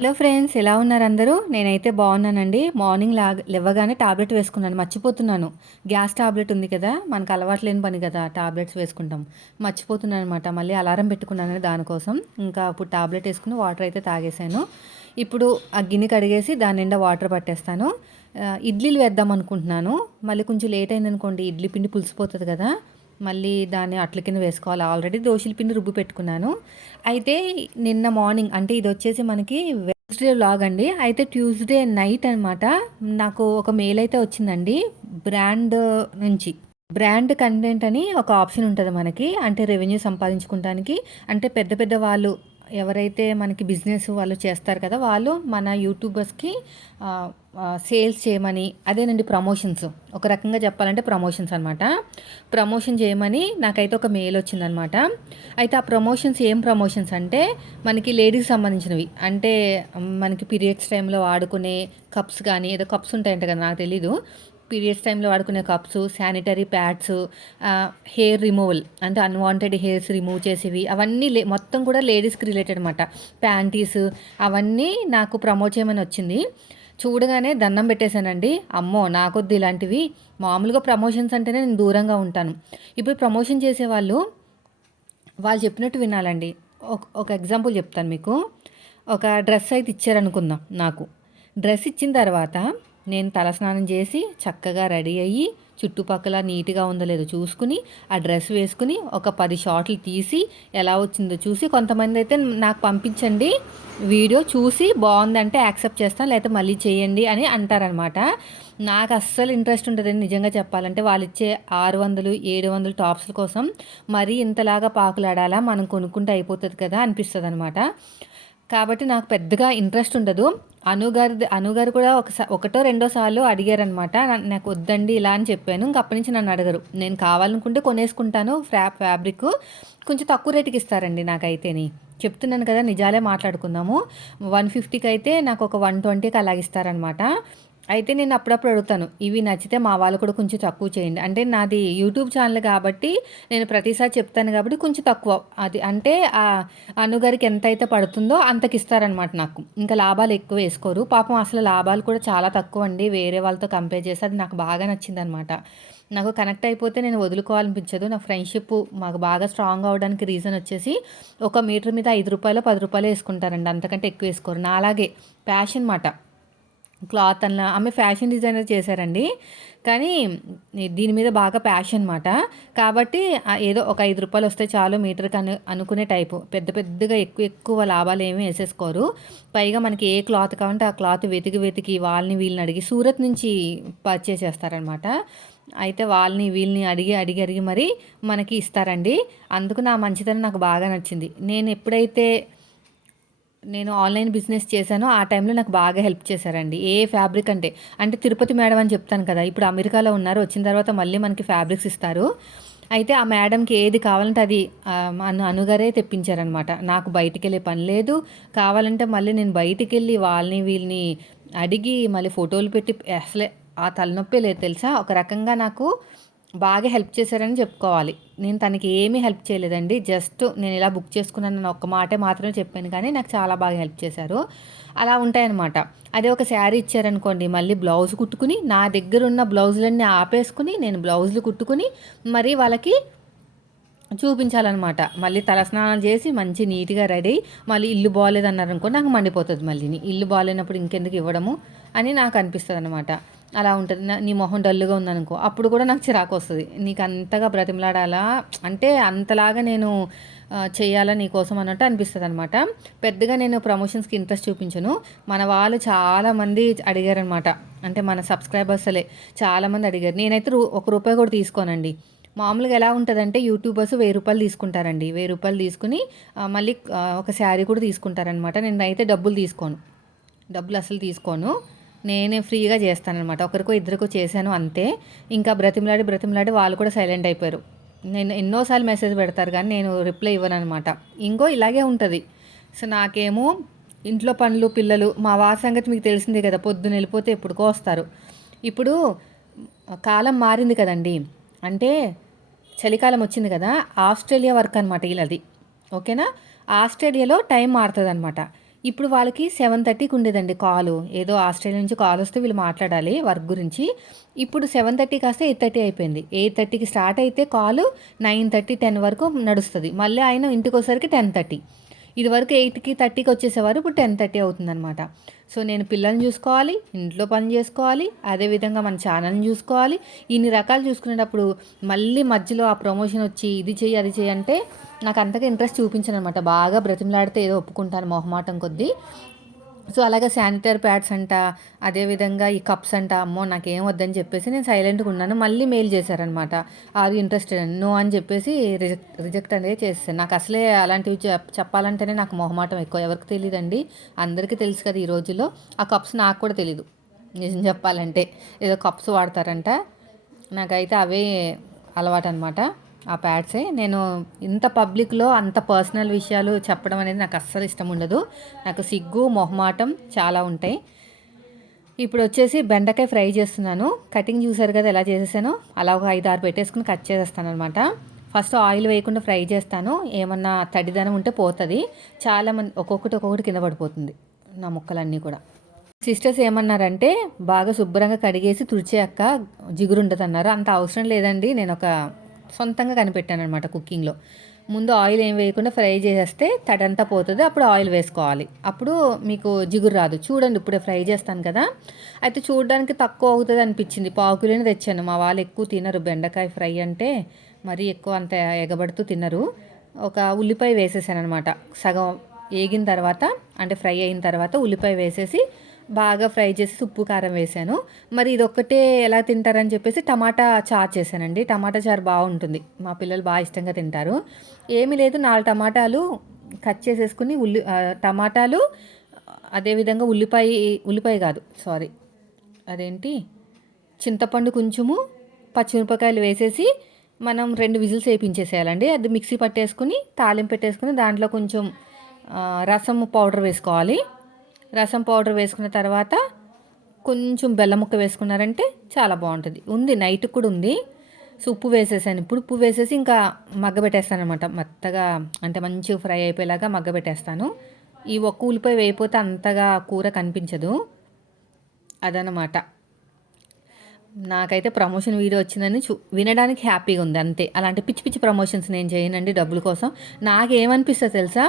Hello friends, ఎలా ఉన్నారు అందరూ? నేనైతే బాగున్నానండి. మార్నింగ్ లేవగానే టాబ్లెట్ వేసుకున్నాను, మర్చిపోతున్నాను. గ్యాస్ టాబ్లెట్ ఉంది కదా, మనకు అలవాటు లేని పని కదా టాబ్లెట్స్ వేసుకుంటాం. మర్చిపోతున్నాను అనమాట. మళ్ళీ అలారం పెట్టుకున్నాను దానికోసం. ఇంకా అప్పుడు టాబ్లెట్ వేసుకుని వాటర్ అయితే తాగేశాను. ఇప్పుడు ఆ గిన్నె కడిగేసి దాని నిండా వాటర్ పట్టేస్తాను. ఇడ్లీలు వేద్దాం అనుకుంటున్నాను. మళ్ళీ కొంచెం లేట్ అయిందనుకోండి, ఇడ్లీ పిండి పులిసిపోతుంది కదా, మళ్ళీ దాన్ని అట్ల కింద వేసుకోవాలి. ఆల్రెడీ దోశల పిండి రుబ్బి పెట్టుకున్నాను. అయితే నిన్న మార్నింగ్, అంటే ఇది వచ్చేసి మనకి ట్యూస్డే వ్లాగ్ అండి. అయితే ట్యూస్డే నైట్ అనమాట, నాకు ఒక మెయిల్ అయితే వచ్చిందండి బ్రాండ్ నుంచి. బ్రాండ్ కంటెంట్ అని ఒక ఆప్షన్ ఉంటుంది మనకి, అంటే రెవెన్యూ సంపాదించుకోవడానికి. అంటే పెద్ద పెద్ద వాళ్ళు ఎవరైతే మనకి బిజినెస్ వాళ్ళు చేస్తారు కదా, వాళ్ళు మన యూట్యూబర్స్కి సేల్స్ చేయమని, అదేనండి ప్రమోషన్స్. ఒక రకంగా చెప్పాలంటే ప్రమోషన్స్ అనమాట. ప్రమోషన్ చేయమని నాకైతే ఒక మెయిల్ వచ్చిందనమాట. అయితే ఆ ప్రమోషన్స్ ఏం ప్రమోషన్స్ అంటే, మనకి లేడీస్ సంబంధించినవి. అంటే మనకి పీరియడ్స్ టైంలో వాడుకునే కప్స్ కానీ, ఏదో కప్స్ ఉంటాయంట కదా, నాకు తెలీదు. పీరియడ్స్ టైంలో వాడుకునే cups, sanitary pads, hair removal, అంటే అన్వాంటెడ్ హెయిర్స్ రిమూవ్ చేసేవి, అవన్నీ మొత్తం కూడా లేడీస్కి రిలేటెడ్ అనమాట. ప్యాంటీస్, అవన్నీ నాకు ప్రమోట్ చేయమని వచ్చింది. చూడగానే దండం పెట్టేశానండి. అమ్మో, నాకొద్దు ఇలాంటివి. మామూలుగా ప్రమోషన్స్ అంటేనే నేను దూరంగా ఉంటాను. ఇప్పుడు ప్రమోషన్ చేసేవాళ్ళు వాళ్ళు చెప్పినట్టు వినాలండి. ఒక ఎగ్జాంపుల్ చెప్తాను మీకు. ఒక డ్రెస్ అయితే ఇచ్చారనుకుందాం నాకు. డ్రెస్ ఇచ్చిన తర్వాత నేను తలస్నానం చేసి చక్కగా రెడీ అయ్యి, చుట్టుపక్కల నీట్గా ఉందో లేదో చూసుకుని, ఆ డ్రెస్ వేసుకుని ఒక 10 షాట్లు తీసి ఎలా వచ్చిందో చూసి, కొంతమంది అయితే నాకు పంపించండి వీడియో, చూసి బాగుందంటే యాక్సెప్ట్ చేస్తాను, లేకపోతే మళ్ళీ చేయండి అని అంటారనమాట. నాకు అస్సలు ఇంట్రెస్ట్ ఉంటుందండి నిజంగా చెప్పాలంటే. వాళ్ళు ఇచ్చే 600 700 టాప్స్ల కోసం మరీ ఇంతలాగా పాకులాడాలా, మనం కొనుక్కుంటే అయిపోతుంది కదా అనిపిస్తుంది అనమాట. కాబట్టి నాకు పెద్దగా ఇంట్రెస్ట్ ఉండదు. అనుగారు కూడా ఒకటో రెండో సార్లు అడిగారనమాట. నాకు వద్దండి ఇలా అని చెప్పాను. ఇంక అప్పటి నుంచి నన్ను అడగరు. నేను కావాలనుకుంటే కొనేసుకుంటాను. ఫ్యాబ్రిక్ కొంచెం తక్కువ రేటుకి ఇస్తారండి నాకైతేని. చెప్తున్నాను కదా, నిజాలే మాట్లాడుకుందాము. 150కి అయితే నాకు ఒక 120కి అలాగిస్తారనమాట. అయితే నేను అప్పుడప్పుడు అడుగుతాను, ఇవి నచ్చితే మా వాళ్ళు కూడా కొంచెం తక్కువ చేయండి. అంటే నాది యూట్యూబ్ ఛానల్ కాబట్టి నేను ప్రతిసారి చెప్తాను కాబట్టి కొంచెం తక్కువ. అది అంటే అనుగారికి ఎంత అయితే పడుతుందో అంతకి ఇస్తారనమాట నాకు. ఇంకా లాభాలు ఎక్కువ వేసుకోరు. పాపం అసలు లాభాలు కూడా చాలా తక్కువ అండి వేరే వాళ్ళతో కంపేర్ చేస్తే. అది నాకు బాగా నచ్చిందనమాట. నాకు కనెక్ట్ అయిపోతే నేను వదులుకోవాలనిపించదు. నా ఫ్రెండ్షిప్ మాకు బాగా స్ట్రాంగ్ అవ్వడానికి రీజన్ వచ్చేసి, ఒక మీటర్ మీద 5 రూపాయలు 10 రూపాయలు వేసుకుంటారండి, అంతకంటే ఎక్కువ వేసుకోరు. నా అలాగే ప్యాషన్ మాట. క్లాత్ అలా ఆమె ఫ్యాషన్ డిజైనర్ చేశారండి, కానీ దీని మీద బాగా ప్యాషన్ మాట. కాబట్టి ఏదో ఒక 5 రూపాయలు వస్తే చాలు మీటర్కి అనుకునే టైపు. పెద్ద పెద్దగా ఎక్కువ ఎక్కువ లాభాలు ఏమీ వేసేసుకోరు. పైగా మనకి ఏ క్లాత్ కావాలంటే ఆ క్లాత్ వెతికి వెతికి వాళ్ళని వీళ్ళని అడిగి సూరత్ నుంచి పర్చేస్ చేస్తారనమాట. అయితే వాళ్ళని వీళ్ళని అడిగి అడిగి అడిగి మరి మనకి ఇస్తారండి. అందుకు నా మంచితనం నాకు బాగా నచ్చింది. నేను ఆన్లైన్ బిజినెస్ చేశాను. ఆ టైంలో నాకు బాగా హెల్ప్ చేశారండి. ఏ ఫ్యాబ్రిక్ అంటే, తిరుపతి మేడం అని చెప్తాను కదా, ఇప్పుడు అమెరికాలో ఉన్నారు. వచ్చిన తర్వాత మళ్ళీ మనకి ఫ్యాబ్రిక్స్ ఇస్తారు. అయితే ఆ మేడంకి ఏది కావాలంటే అది అనుగారే తెప్పించారనమాట. నాకు బయటికి వెళ్ళే పని లేదు. కావాలంటే మళ్ళీ నేను బయటికి వెళ్ళి వాళ్ళని వీళ్ళని అడిగి మళ్ళీ ఫోటోలు పెట్టి, అసలే ఆ తలనొప్పి లేదు తెలుసా. ఒక రకంగా నాకు బాగా హెల్ప్ చేశారని చెప్పుకోవాలి. నేను తనకి ఏమీ హెల్ప్ చేయలేదండి. జస్ట్ నేను ఇలా బుక్ చేసుకున్నాను ఒక్క మాటే మాత్రమే చెప్పాను, కానీ నాకు చాలా బాగా హెల్ప్ చేశారు. అలా ఉంటాయన్నమాట. అదే ఒక శారీ ఇచ్చారనుకోండి, మళ్ళీ బ్లౌజ్ కుట్టుకుని, నా దగ్గర ఉన్న బ్లౌజులన్నీ ఆపేసుకుని నేను బ్లౌజులు కుట్టుకుని మరీ వాళ్ళకి చూపించాలన్నమాట. మళ్ళీ తలస్నానం చేసి మంచి నీట్గా రెడీ, మళ్ళీ ఇల్లు బాగాలేదన్నారనుకో నాకు మండిపోతుంది. మళ్ళీ ఇల్లు బాగాలేనప్పుడు ఇంకెందుకు ఇవ్వడము అని నాకు అనిపిస్తుంది అనమాట. అలా ఉంటుంది. నీ మొహం డల్లుగా ఉందనుకో, అప్పుడు కూడా నాకు చిరాకు వస్తుంది. నీకు అంతగా బ్రతిమలాడాలా, అంటే అంతలాగా నేను చేయాలా నీకోసం అన్నట్టు అనిపిస్తుంది అనమాట. పెద్దగా నేను ప్రమోషన్స్కి ఇంట్రెస్ట్ చూపించను. మన వాళ్ళు చాలామంది అడిగారనమాట. అంటే మన సబ్స్క్రైబర్స్లే చాలామంది అడిగారు. నేనైతే ఒక రూపాయి కూడా తీసుకోనండి. మామూలుగా ఎలా ఉంటుందంటే, యూట్యూబర్స్ 1000 రూపాయలు తీసుకుంటారండి. 1000 రూపాయలు తీసుకుని మళ్ళీ ఒక శారీ కూడా తీసుకుంటారనమాట. నేనైతే డబ్బులు తీసుకోను. డబ్బులు అసలు తీసుకోను. నేనే ఫ్రీగా చేస్తాననమాట. ఒకరికో ఇద్దరికో చేశాను అంతే. ఇంకా బ్రతిమలాడి బ్రతిమలాడి వాళ్ళు కూడా సైలెంట్ అయిపోయారు. నేను ఎన్నోసార్లు మెసేజ్ పెడతారు కానీ నేను రిప్లై ఇవ్వననమాట. ఇంకో ఇలాగే ఉంటుంది. సో నాకేమో ఇంట్లో పనులు, పిల్లలు, మా వారి సంగతి మీకు తెలిసిందే కదా, పొద్దున వెళ్ళిపోతే ఎప్పుడుకో వస్తారు. ఇప్పుడు కాలం మారింది కదండి. అంటే చలికాలం వచ్చింది కదా, ఆస్ట్రేలియా వర్క్ అనమాట వీళ్ళది. ఓకేనా. ఆస్ట్రేలియాలో టైం మారుతుంది అనమాట. ఇప్పుడు వాళ్ళకి 7:30కి ఉండేదండి కాలు. ఏదో ఆస్ట్రేలియా నుంచి కాలొస్తే వీళ్ళు మాట్లాడాలి వర్క్ గురించి. ఇప్పుడు 7:30 కాస్త 8:30 అయిపోయింది. 8:30కి స్టార్ట్ అయితే కాలు 9:30, 10 వరకు నడుస్తది. మళ్ళీ ఆయన ఇంటికొచ్చేసరికి 10:30. ఇదివరకు 8కి 30కి వచ్చేసేవారు. ఇప్పుడు 10:30 అవుతుందనమాట. సో నేను పిల్లల్ని చూసుకోవాలి, ఇంట్లో పని చేసుకోవాలి, అదేవిధంగా మన ఛానల్ని చూసుకోవాలి. ఇన్ని రకాలు చూసుకునేటప్పుడు మళ్ళీ మధ్యలో ఆ ప్రమోషన్ వచ్చి ఇది చెయ్యి అది చెయ్యి అంటే నాకు అంతగా ఇంట్రెస్ట్ చూపించను అనమాట. బాగా బ్రతిమలాడితే ఏదో ఒప్పుకుంటాను మొహమాటం కొద్దీ. సో అలాగే శానిటరీ ప్యాడ్స్ అంట, అదేవిధంగా ఈ కప్స్ అంట, అమ్మో నాకేం వద్దని చెప్పేసి నేను సైలెంట్గా ఉన్నాను. మళ్ళీ మెయిల్ చేశారనమాట. ఆర్ ఇంట్రెస్టెడ్ అని, నో అని చెప్పేసి రిజెక్ట్ అనేది చేసేసాను. నాకు అసలే అలాంటివి చెప్పాలంటేనే నాకు మొహమాటం ఎక్కువ. ఎవరికి తెలియదండి, అందరికీ తెలుసు కదా ఈ రోజుల్లో. ఆ కప్స్ నాకు కూడా తెలీదు నిజం చెప్పాలంటే. ఏదో కప్స్ వాడతారంట, నాకైతే అవే అలవాటు అనమాట. ఆ ప్యాడ్సే. నేను ఇంత పబ్లిక్లో అంత పర్సనల్ విషయాలు చెప్పడం అనేది నాకు అస్సలు ఇష్టం ఉండదు. నాకు సిగ్గు మొహమాటం చాలా ఉంటాయి. ఇప్పుడు వచ్చేసి బెండకాయ ఫ్రై చేస్తున్నాను. కటింగ్ చూసారు కదా ఎలా చేసేసాను. అలా ఒక 5-6 పెట్టేసుకుని కట్ చేసేస్తాను అనమాట. ఫస్ట్ ఆయిల్ వేయకుండా ఫ్రై చేస్తాను. ఏమన్నా తడిదనం ఉంటే పోతుంది. చాలామంది ఒక్కొక్కటి కింద పడిపోతుంది నా ముక్కలన్నీ కూడా. సిస్టర్స్ ఏమన్నారంటే బాగా శుభ్రంగా కడిగేసి తుడిచే అక్క జిగురు ఉంటుంది అన్నారు. అంత అవసరం లేదండి, నేను ఒక సొంతంగా కనిపెట్టాను అనమాట కుకింగ్లో. ముందు ఆయిల్ ఏం వేయకుండా ఫ్రై చేసేస్తే తడంతా పోతుంది. అప్పుడు ఆయిల్ వేసుకోవాలి, అప్పుడు మీకు జిగురు రాదు. చూడండి ఇప్పుడే ఫ్రై చేస్తాను కదా. అయితే చూడడానికి తక్కువ అవుతుంది అనిపించింది, పావుకిలోనే తెచ్చాను. మా వాళ్ళు ఎక్కువ తినరు బెండకాయ ఫ్రై అంటే, మరీ ఎక్కువ అంత ఎగబడుతూ తినరు. ఒక ఉల్లిపాయ వేసేసాను అనమాట. సగం వేగిన తర్వాత అంటే ఫ్రై అయిన తర్వాత ఉల్లిపాయ వేసేసి బాగా ఫ్రై చేసి ఉప్పు కారం వేసాను. మరి ఇదొక్కటే ఎలా తింటారని చెప్పేసి టమాటా చారు చేశానండి. టమాటా చారు బాగుంటుంది, మా పిల్లలు బాగా ఇష్టంగా తింటారు. ఏమీ లేదు, 4 టమాటాలు కట్ చేసేసుకుని టమాటాలు, అదేవిధంగా ఉల్లిపాయ కాదు సారీ అదేంటి చింతపండు కొంచెము, పచ్చిమిరపకాయలు వేసేసి మనం 2 విజిల్స్ వేయించేసేయాలండి. అది మిక్సీ పట్టేసుకుని తాలింపు పెట్టేసుకుని దాంట్లో కొంచెం రసం పౌడర్ వేసుకోవాలి. రసం పౌడర్ వేసుకున్న తర్వాత కొంచెం బెల్లం ముక్క వేసుకున్నారంటే చాలా బాగుంటుంది. ఉంది నైట్కి కూడా ఉంది. సో ఉప్పు వేసేసాను. ఇప్పుడు ఉప్పు వేసేసి ఇంకా మగ్గబెట్టేస్తాను అనమాట. మెత్తగా అంటే మంచిగా ఫ్రై అయిపోయేలాగా మగ్గబెట్టేస్తాను. ఈ ఒక్క ఉల్లిపాయ వేయిపోతే అంతగా కూర కనిపించదు అదనమాట. నాకైతే ప్రమోషన్ వీడియో వచ్చిందని వినడానికి హ్యాపీగా ఉంది అంతే. అలాంటి పిచ్చి పిచ్చి ప్రమోషన్స్ నేను చేయనండి డబ్బుల కోసం. నాకేమనిపిస్తుంది తెలుసా,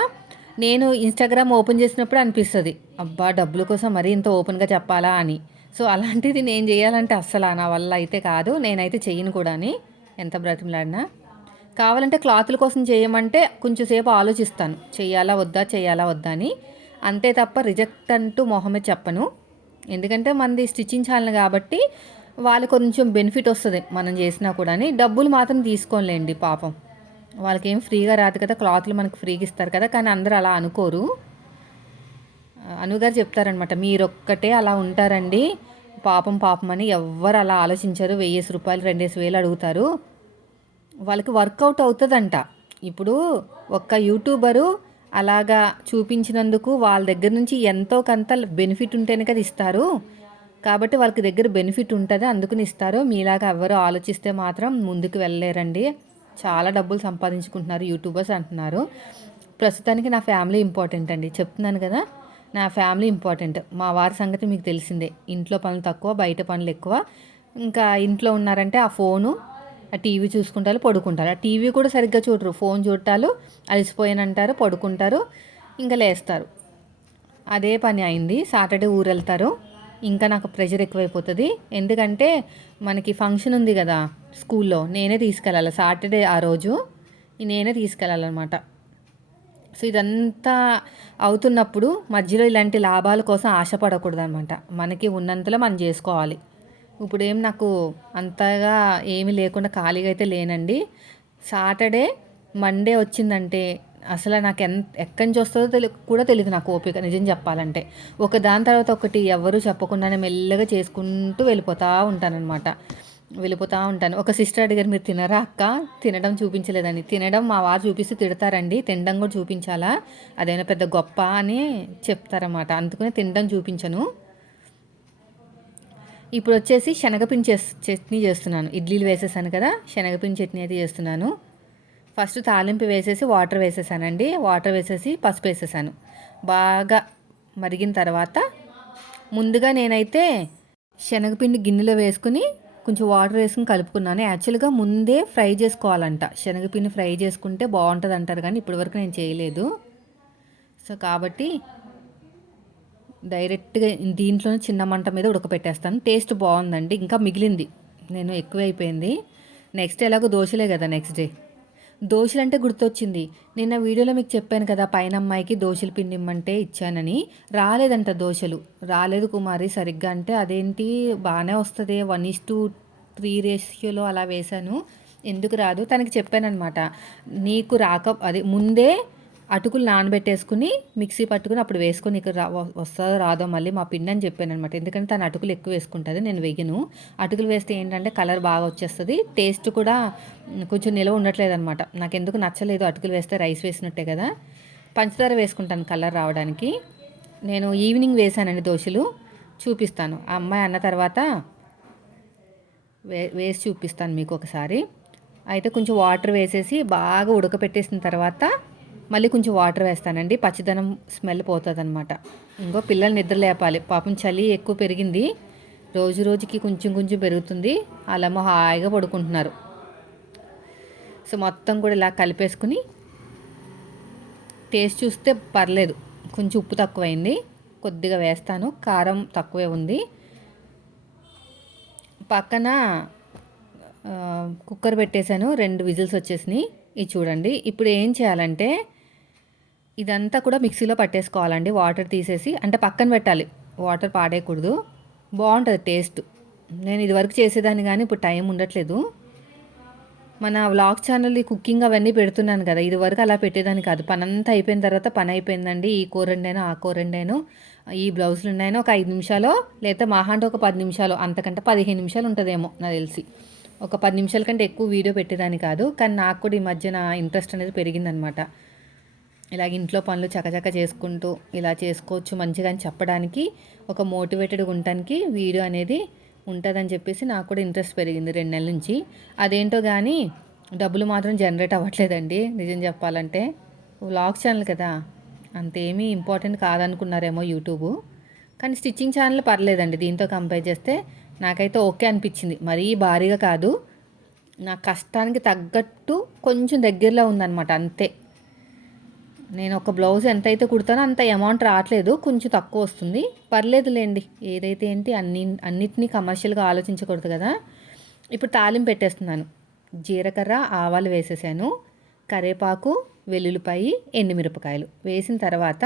నేను ఇన్స్టాగ్రామ్ ఓపెన్ చేసినప్పుడు అనిపిస్తుంది అబ్బా డబ్బుల కోసం మరీ ఇంత ఓపెన్గా చెప్పాలా అని. సో అలాంటిది నేను చేయాలంటే అస్సలు నా వల్ల అయితే కాదు, నేనైతే చెయ్యను కూడా అని ఎంత బ్రతిమలాడినా. కావాలంటే క్లాతుల కోసం చేయమంటే కొంచెం సేపు ఆలోచిస్తాను, చెయ్యాలా వద్దా అని. అంతే తప్ప రిజెక్ట్ అంటూ మొహమే చెప్పను. ఎందుకంటే మనది స్టిచ్చింగ్ ఛానల్ కాబట్టి వాళ్ళకి కొంచెం బెనిఫిట్ వస్తుంది మనం చేసినా కూడా. డబ్బులు మాత్రం తీసుకోలేండి పాపం, వాళ్ళకి ఏం ఫ్రీగా రాదు కదా, క్లాత్లు మనకు ఫ్రీగా ఇస్తారు కదా. కానీ అందరూ అలా అనుకోరు. అనుగారు చెప్తారనమాట, మీరొక్కటే అలా ఉంటారండి పాపం అని. ఎవ్వరు అలా ఆలోచించరు. 1000 రూపాయలు 2000 అడుగుతారు. వాళ్ళకి వర్కౌట్ అవుతుందంట. ఇప్పుడు ఒక్క యూట్యూబరు అలాగా చూపించినందుకు వాళ్ళ దగ్గర నుంచి ఎంతో కొంత బెనిఫిట్ ఉంటేనే కదా ఇస్తారు. కాబట్టి వాళ్ళకి దగ్గర బెనిఫిట్ ఉంటుంది, అందుకని ఇస్తారు. మీలాగా ఎవరు ఆలోచిస్తే మాత్రం ముందుకు వెళ్ళలేరండి. చాలా డబ్బులు సంపాదించుకుంటున్నారు యూట్యూబర్స్ అంటున్నారు. ప్రస్తుతానికి నా ఫ్యామిలీ ఇంపార్టెంట్ అండి, చెప్తున్నాను కదా, నా ఫ్యామిలీ ఇంపార్టెంట్. మా వారి సంగతి మీకు తెలిసిందే, ఇంట్లో పనులు తక్కువ బయట పనులు ఎక్కువ. ఇంకా ఇంట్లో ఉన్నారంటే ఆ ఫోను ఆ టీవీ చూసుకుంటారు, పడుకుంటారు. ఆ టీవీ కూడా సరిగ్గా చూడరు, ఫోన్ చూడటాలు, అలసిపోయానంటారు, పడుకుంటారు, ఇంకా లేస్తారు. అదే పని అయింది. సాటర్డే ఊరు వెళ్తారు. ఇంకా నాకు ప్రెషర్ ఎక్కువైపోతుంది. ఎందుకంటే మనకి ఫంక్షన్ ఉంది కదా స్కూల్లో, నేనే తీసుకెళ్ళాలి. సాటర్డే ఆ రోజు నేనే తీసుకెళ్ళాలన్నమాట. సో ఇదంతా అవుతున్నప్పుడు మధ్యలో ఇలాంటి లాభాల కోసం ఆశపడకూడదు అనమాట. మనకి ఉన్నంతలో మనం చేసుకోవాలి. ఇప్పుడు నాకు అంతగా ఏమీ లేకుండా ఖాళీగా అయితే లేనండి. సాటర్డే మండే వచ్చిందంటే అసలు నాకు ఎక్కడి నుంచి వస్తుందో కూడా తెలియదు నాకు ఓపిక, నిజం చెప్పాలంటే. ఒక దాని తర్వాత ఒకటి ఎవరు చెప్పకుండానే మెల్లగా చేసుకుంటూ వెళ్ళిపోతూ ఉంటాను. ఒక సిస్టర్ అడిగారు, మీరు తినరా అక్క, తినడం చూపించలేదని. తినడం మా వారు చూపిస్తే తిడతారండి, తినడం కూడా చూపించాలా, అదైనా పెద్ద గొప్ప అని చెప్తారన్నమాట. అందుకనే తినడం చూపించను. ఇప్పుడు వచ్చేసి శనగపిండి చట్నీ చేస్తున్నాను. ఇడ్లీలు వేసేసాను కదా, శనగపిండి చట్నీ అయితే చేస్తున్నాను. ఫస్ట్ తాలింపు వేసేసి వాటర్ వేసేసానండి. వాటర్ వేసేసి పసుపు వేసేసాను. బాగా మరిగిన తర్వాత ముందుగా నేనైతే శనగపిండి గిన్నెలో వేసుకుని కొంచెం వాటర్ వేసుకుని కలుపుకున్నాను. యాక్చువల్గా ముందే ఫ్రై చేసుకోవాలంట, శనగపిండి ఫ్రై చేసుకుంటే బాగుంటుంది అంటారు, కానీ ఇప్పటివరకు నేను చేయలేదు. సో కాబట్టి డైరెక్ట్గా దీంట్లోనే చిన్న మంట మీద ఉడకపెట్టేస్తాను. టేస్ట్ బాగుందండి. ఇంకా మిగిలింది, నేను ఎక్కువ అయిపోయింది. నెక్స్ట్ ఎలాగో దోశలే కదా నెక్స్ట్ డే. దోశలు అంటే గుర్తొచ్చింది, నిన్న వీడియోలో మీకు చెప్పాను కదా పైన అమ్మాయికి దోశలు పిండి ఇమ్మంటే ఇచ్చానని. రాలేదంట దోశలు, రాలేదు కుమారి సరిగ్గా. అంటే అదేంటి బాగానే వస్తుంది, 1:3 రేషియోలో అలా వేశాను, ఎందుకు రాదు తనకి చెప్పానమాట. నీకు అదే ముందే అటుకులు నానబెట్టేసుకుని మిక్సీ పట్టుకుని అప్పుడు వేసుకొని నీకు వస్తుందో రాదో మళ్ళీ మా పిండి అని చెప్పాను అనమాట. ఎందుకంటే తను అటుకులు ఎక్కువ వేసుకుంటుంది, నేను వెయ్యను. అటుకులు వేస్తే ఏంటంటే కలర్ బాగా వచ్చేస్తుంది, టేస్ట్ కూడా కొంచెం నిలవ ఉండట్లేదు అనమాట. నాకు ఎందుకు నచ్చలేదు, అటుకులు వేస్తే రైస్ వేసినట్టే కదా. పంచదార వేసుకుంటాను కలర్ రావడానికి. నేను ఈవినింగ్ వేసానండి దోశలు, చూపిస్తాను. ఆ అమ్మాయి అన్న తర్వాత వేసి చూపిస్తాను మీకు ఒకసారి. అయితే కొంచెం వాటర్ వేసేసి బాగా ఉడకపెట్టేసిన తర్వాత మళ్ళీ కొంచెం వాటర్ వేస్తానండి, పచ్చిదనం స్మెల్ పోతుంది అనమాట. ఇంకో పిల్లలు నిద్ర లేపాలి, పాపం చలి ఎక్కువ పెరిగింది, రోజు రోజుకి కొంచెం కొంచెం పెరుగుతుంది. వాళ్ళేమో హాయిగా పడుకుంటున్నారు. సో మొత్తం కూడా ఇలా కలిపేసుకుని టేస్ట్ చూస్తే పర్లేదు, కొంచెం ఉప్పు తక్కువైంది, కొద్దిగా వేస్తాను, కారం తక్కువే ఉంది. పక్కన కుక్కర్ పెట్టేశాను, 2 విజిల్స్ వచ్చేసినాయి. ఇది చూడండి. ఇప్పుడు ఏం చేయాలంటే ఇదంతా కూడా మిక్సీలో పట్టేసుకోవాలండి, వాటర్ తీసేసి. అంటే పక్కన పెట్టాలి, వాటర్ పాడేయకూడదు, బాగుంటుంది టేస్ట్. నేను ఇదివరకు చేసేదాన్ని కానీ ఇప్పుడు టైం ఉండట్లేదు. మన వ్లాగ్ ఛానల్ కుకింగ్ అవన్నీ పెడుతున్నాను కదా, ఇదివరకు అలా పెట్టేదాన్ని కాదు. పని అంతా అయిపోయిన తర్వాత పని అయిపోయిందండి, ఈ కూర వండాను ఆ కూర వండాను ఈ బ్లౌజులు ఉన్నాయని ఒక 5 నిమిషాలు లేదా మహా అంటే ఒక 10 నిమిషాలు, అంతకంటే 15 నిమిషాలు ఉంటుందేమో నాకు తెలిసి. ఒక 10 నిమిషాల కంటే ఎక్కువ వీడియో పెట్టేదాన్ని కాదు, కానీ నాకు కూడా ఈ మధ్యన ఇంట్రెస్ట్ అనేది పెరిగిందనమాట. ఇలాగ ఇంట్లో పనులు చకచక చేసుకుంటూ ఇలా చేసుకోవచ్చు మంచిగా అని చెప్పడానికి, ఒక మోటివేటెడ్గా ఉండటానికి వీడియో అనేది ఉంటుందని చెప్పేసి నాకు కూడా ఇంట్రెస్ట్ పెరిగింది 2 నెలల నుంచి. అదేంటో కానీ డబ్బులు మాత్రం జనరేట్ అవ్వట్లేదండి నిజం చెప్పాలంటే. వ్లాగ్ ఛానల్ కదా, అంతేమీ ఇంపార్టెంట్ కాదనుకున్నారేమో యూట్యూబ్, కానీ స్టిచ్చింగ్ ఛానల్ పర్లేదండి దీంతో కంపేర్ చేస్తే. నాకైతే ఓకే అనిపించింది, మరీ భారీగా కాదు, నా కష్టానికి తగ్గట్టు కొంచెం దగ్గరలో ఉందన్నమాట అంతే. నేను ఒక బ్లౌజ్ ఎంతైతే కుడతానో అంత అమౌంట్ రావట్లేదు, కొంచెం తక్కువ వస్తుంది, పర్లేదులేండి. ఏదైతే ఏంటి అన్నిటినీ కమర్షియల్గా ఆలోచించకూడదు కదా. ఇప్పుడు తాలింపు పెట్టేస్తున్నాను. జీలకర్ర ఆవాలు వేసేసాను, కరివేపాకు వెల్లుల్లిపాయి ఎండుమిరపకాయలు వేసిన తర్వాత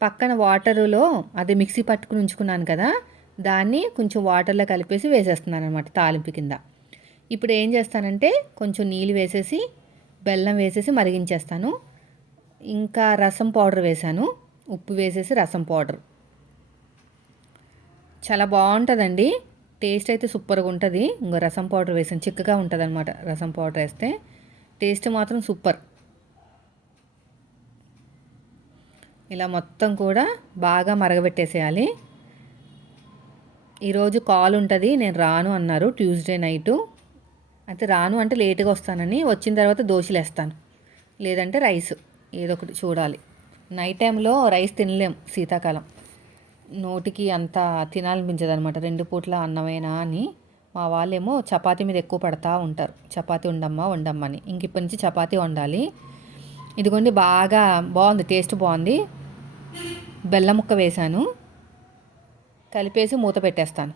పక్కన వాటరులో అదే మిక్సీ పట్టుకుని ఉంచుకున్నాను కదా, దాన్ని కొంచెం వాటర్లో కలిపేసి వేసేస్తున్నాను అనమాట తాలింపు కింద. ఇప్పుడు ఏం చేస్తానంటే కొంచెం నీళ్ళు వేసేసి బెల్లం వేసేసి మరిగించేస్తాను. ఇంకా రసం పౌడర్ వేసాను, ఉప్పు వేసేసి రసం పౌడర్. చాలా బాగుంటుందండి, టేస్ట్ అయితే సూపర్గా ఉంటుంది. ఇంకో రసం పౌడర్ వేసాను, చిక్కగా ఉంటుంది అనమాట రసం పౌడర్ వేస్తే, టేస్ట్ మాత్రం సూపర్. ఇలా మొత్తం కూడా బాగా మరగబెట్టేసేయాలి. ఈరోజు కాల్ ఉంటుంది, నేను రాను అన్నారు ట్యూస్డే నైటు. అయితే రాను అంటే లేట్గా వస్తానని, వచ్చిన తర్వాత దోశలు వేస్తాను, లేదంటే రైస్ ఏదో ఒకటి చూడాలి. నైట్ టైంలో రైస్ తినలేం శీతాకాలం, నోటికి అంత తినాలనిపించదు అనమాట, 2 పూట్ల అన్నమేనా అని. మా వాళ్ళేమో చపాతీ మీద ఎక్కువ పడతా ఉంటారు, చపాతీ వండమ్మా అని. ఇంక ఇప్పటి నుంచి చపాతీ వండాలి. ఇదిగోండి బాగా బాగుంది, టేస్ట్ బాగుంది. బెల్లం ముక్క వేశాను, కలిపేసి మూత పెట్టేస్తాను.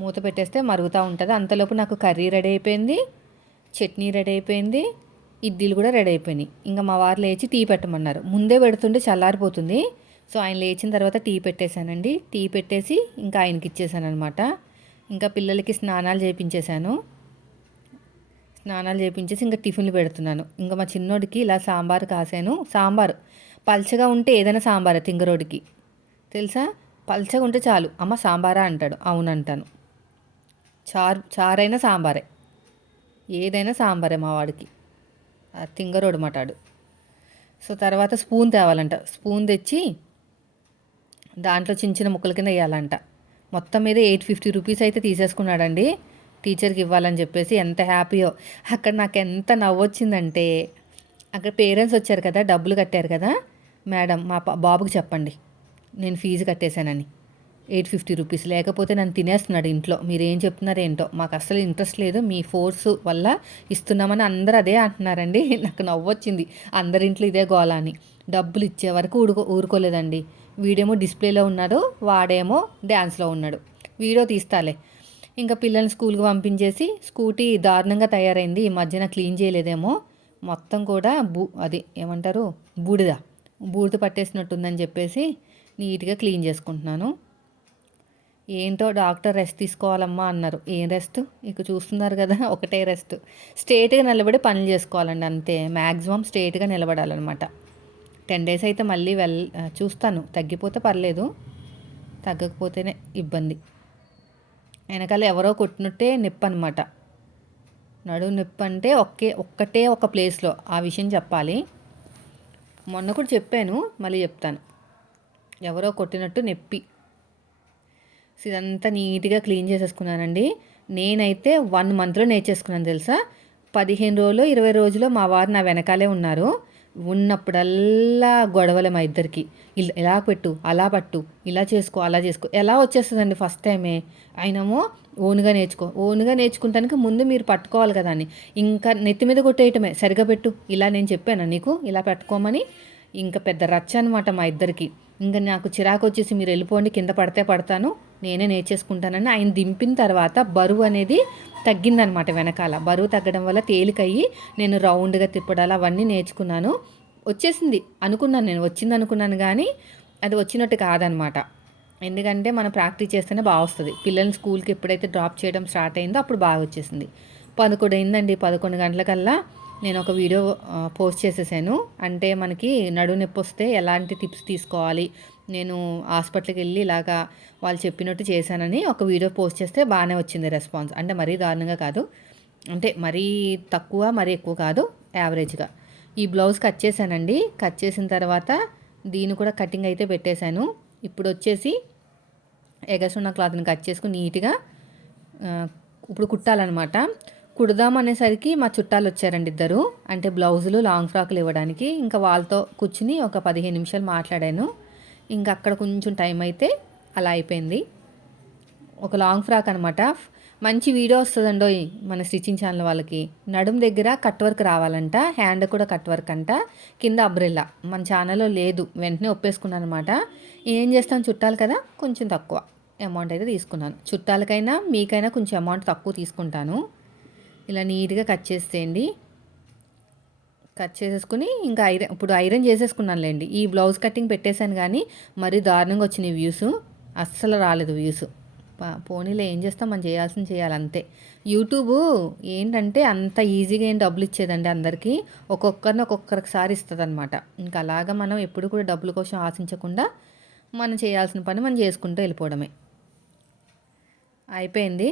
మూత పెట్టేస్తే మరుగుతూ ఉంటుంది. అంతలోపు నాకు కర్రీ రెడీ అయిపోయింది, చట్నీ రెడీ అయిపోయింది, ఇడ్లీలు కూడా రెడీ అయిపోయినాయి. ఇంకా మా వారు లేచి టీ పెట్టమన్నారు, ముందే పెడుతుంటే చల్లారిపోతుంది. సో ఆయన లేచిన తర్వాత టీ పెట్టేశానండి, టీ పెట్టేసి ఇంకా ఆయనకి ఇచ్చేసాను అనమాట. ఇంకా పిల్లలకి స్నానాలు చేయించేశాను, స్నానాలు చేయించేసి ఇంకా టిఫిన్లు పెడుతున్నాను. ఇంకా మా చిన్నోడికి ఇలా సాంబార్ కాసాను. సాంబార్ పల్చగా ఉంటే ఏదైనా సాంబారే తింగరోడికి, తెలుసా, పల్చగా ఉంటే చాలు అమ్మ సాంబారా అంటాడు. అవునంటాను, చారైనా సాంబారే, ఏదైనా సాంబారే మా వాడికి, తింగరోడు మాటాడు. సో తర్వాత స్పూన్ తేవాలంట, స్పూన్ తెచ్చి దాంట్లో చిన్న చిన్న ముక్కల కింద వేయాలంట. మొత్తం మీద 850 రూపీస్ అయితే తీసేసుకున్నాడండి టీచర్కి ఇవ్వాలని చెప్పేసి. ఎంత హ్యాపీయో. అక్కడ నాకు ఎంత నవ్వొచ్చిందంటే, అక్కడ పేరెంట్స్ వచ్చారు కదా, డబ్బులు కట్టారు కదా, మేడం మా బాబుకి చెప్పండి, నేను ఫీజు కట్టేశానని 850 రూపీస్. లేకపోతే నన్ను తినేస్తున్నాడు ఇంట్లో. మీరేం చెప్తున్నారు ఏంటో, మాకు అస్సలు ఇంట్రెస్ట్ లేదు, మీ ఫోర్స్ వల్ల ఇస్తున్నామని అందరూ అదే అంటున్నారండి. నాకు నవ్వొచ్చింది, అందరింట్లో ఇదే గోల అని. డబ్బులు ఇచ్చే వరకు ఊరుకోలేదండి. వీడేమో డిస్ప్లేలో ఉన్నాడు, వాడేమో డ్యాన్స్లో ఉన్నాడు. వీడియో తీస్తాలే. ఇంకా పిల్లల్ని స్కూల్కి పంపించేసి స్కూటీ దారుణంగా తయారైంది. ఈ మధ్యన క్లీన్ చేయలేదేమో, మొత్తం కూడా అది ఏమంటారు, బూడిద పట్టేసినట్టుందని చెప్పేసి నీట్గా క్లీన్ చేసుకుంటున్నాను. ఏంటో డాక్టర్ రెస్ట్ తీసుకోవాలమ్మా అన్నారు. ఏం రెస్ట్, ఇక చూస్తున్నారు కదా, ఒకటే రెస్ట్. స్ట్రేట్గా నిలబడి పనులు చేసుకోవాలండి అంతే. మ్యాక్సిమం స్ట్రేట్గా నిలబడాలన్నమాట. 10 డేస్ అయితే మళ్ళీ చూస్తాను. తగ్గిపోతే పర్లేదు, తగ్గకపోతేనే ఇబ్బంది. వెనకాల ఎవరో కొట్టినట్టే నొప్పి అనమాట. నడుము నొప్పి అంటే ఒక్కటే ఒక ప్లేస్లో, ఆ విషయం చెప్పాలి. మొన్న కూడా చెప్పాను, మళ్ళీ చెప్తాను. ఎవరో కొట్టినట్టు నొప్పి. ఇదంతా నీట్గా క్లీన్ చేసేసుకున్నానండి. నేనైతే 1 మంత్లో నేర్చేసుకున్నాను తెలుసా. 15 రోజులు 20 రోజులు మా వారు నా వెనకాలే ఉన్నారు. ఉన్నప్పుడల్లా గొడవలే మా ఇద్దరికి. ఇలా పెట్టు, అలా పట్టు, ఇలా చేసుకో, అలా చేసుకో. ఎలా వచ్చేస్తుందండి ఫస్ట్ టైమే. ఆయనేమో ఓన్గా నేర్చుకుంటానికి ముందు మీరు పట్టుకోవాలి కదా అని. ఇంకా నెత్తి మీద కొట్టేయటమే, సరిగా పెట్టు, ఇలా నేను చెప్పాను నీకు ఇలా పెట్టుకోమని. ఇంకా పెద్ద రచ్చ అనమాట మా ఇద్దరికి. ఇంకా నాకు చిరాకు వచ్చేసి, మీరు వెళ్ళిపోండి, కింద పడితే పడతాను, నేనే నేర్చేసుకుంటానని ఆయన దింపిన తర్వాత బరువు అనేది తగ్గిందనమాట. వెనకాల బరువు తగ్గడం వల్ల తేలికయ్యి నేను రౌండ్గా తిప్పడాలు అవన్నీ నేర్చుకున్నాను. వచ్చేసింది అనుకున్నాను, నేను వచ్చింది అనుకున్నాను, కానీ అది వచ్చినట్టు కాదనమాట. ఎందుకంటే మనం ప్రాక్టీస్ చేస్తేనే బాగా వస్తుంది. పిల్లల్ని స్కూల్కి ఎప్పుడైతే డ్రాప్ చేయడం స్టార్ట్ అయిందో అప్పుడు బాగా వచ్చేసింది. 11 అయిందండి. 11 గంటలకల్లా నేను ఒక వీడియో పోస్ట్ చేసేసాను. అంటే మనకి నడుము నొప్పి వస్తే ఎలాంటి టిప్స్ తీసుకోవాలి, నేను హాస్పిటల్కి వెళ్ళి ఇలాగా వాళ్ళు చెప్పినట్టు చేశానని ఒక వీడియో పోస్ట్ చేస్తే బాగానే వచ్చింది రెస్పాన్స్. అంటే మరీ దారుణంగా కాదు, అంటే మరీ తక్కువ మరీ ఎక్కువ కాదు, యావరేజ్గా. ఈ బ్లౌజ్ కట్ చేశానండి. కట్ చేసిన తర్వాత దీన్ని కూడా కటింగ్ అయితే పెట్టేశాను. ఇప్పుడు వచ్చేసి ఎగసున్న క్లాత్ని కట్ చేసుకుని నీట్గా ఇప్పుడు కుట్టాలన్నమాట. కుడదాం అనేసరికి మా చుట్టాలు వచ్చారండి ఇద్దరు. అంటే బ్లౌజులు లాంగ్ ఫ్రాకులు ఇవ్వడానికి. ఇంకా వాళ్ళతో కూర్చుని ఒక 15 నిమిషాలు మాట్లాడాను. ఇంకా అక్కడ కొంచెం టైం అయితే అలా అయిపోయింది. ఒక లాంగ్ ఫ్రాక్ అనమాట. మంచి వీడియో వస్తుందండో మన స్టిచ్చింగ్ ఛానల్ వాళ్ళకి. నడుము దగ్గర కట్ వర్క్ రావాలంట, హ్యాండ్ కూడా కట్ వర్క్ అంట, కింద అంబ్రెల్లా. మన ఛానల్లో లేదు, వెంటనే ఒప్పేసుకున్నాను అనమాట. ఏం చేస్తాను, చుట్టాలు కదా, కొంచెం తక్కువ అమౌంట్ అయితే తీసుకున్నాను. చుట్టాలకైనా మీకైనా కొంచెం అమౌంట్ తక్కువ తీసుకుంటాను. ఇలా నీట్గా కట్ చేసేయండి. కట్ చేసేసుకుని ఇంకా ఇప్పుడు ఐరన్ చేసేసుకున్నానులేండి. ఈ బ్లౌజ్ కటింగ్ పెట్టేశాను, కానీ మరీ దారుణంగా వచ్చినాయి వ్యూస్. అస్సలు రాలేదు వ్యూస్. పోనీలో ఏం చేస్తాం, మనం చేయాల్సింది చేయాలి అంతే. యూట్యూబ్ ఏంటంటే అంత ఈజీగా ఏం డబ్బులు ఇచ్చేదండి అందరికీ. ఒక్కొక్కరిసారి ఇస్తుంది అనమాట. ఇంకా అలాగా మనం ఎప్పుడు కూడా డబ్బుల కోసం ఆశించకుండా మనం చేయాల్సిన పని మనం చేసుకుంటూ వెళ్ళిపోవడమే. అయిపోయింది.